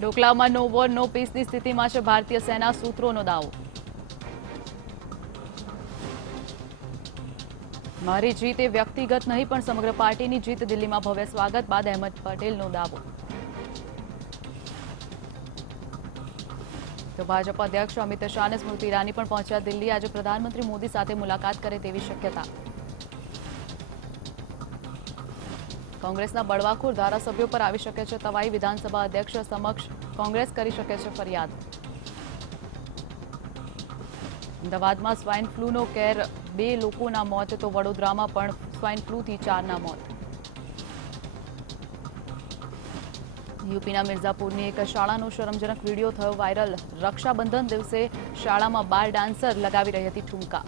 ડોકલામાં નો war નો પીસની સ્થિતિમાં છે ભારતીય સેના, સૂત્રોનો દાવો। મારી જીત એ વ્યક્તિગત નહીં પણ સમગ્ર પાર્ટીની જીત, દિલ્હીમાં ભવ્ય સ્વાગત બાદ અહેમદ પટેલનો દાવો। તો ભાજપ અધ્યક્ષ અમિત શાહ અને સ્મૃતિ ઈરાની પણ પહોંચ્યા દિલ્હી। આજે પ્રધાનમંત્રી મોદી સાથે મુલાકાત કરે તેવી શક્યતા। કોંગ્રેસના બળવાખોર ધારાસભ્યો પર આવી શકે છે તવાઈ, વિધાનસભા અધ્યક્ષ સમક્ષ કોંગ્રેસ કરી શકે છે ફરિયાદ। અમદાવાદમાં સ્વાઇન ફ્લૂનો કેર, 2 લોકોના મોત, તો વડોદરામાં પણ સ્વાઇન ફ્લૂથી 4ના મોત। યુપીના મિર્ઝાપુરની એક શાળાનો શરમજનક વિડીયો થયો વાયરલ। રક્ષાબંધન દિવસે શાળામાં બાર ડાન્સર લગાવી રહી હતી ઠુમકા।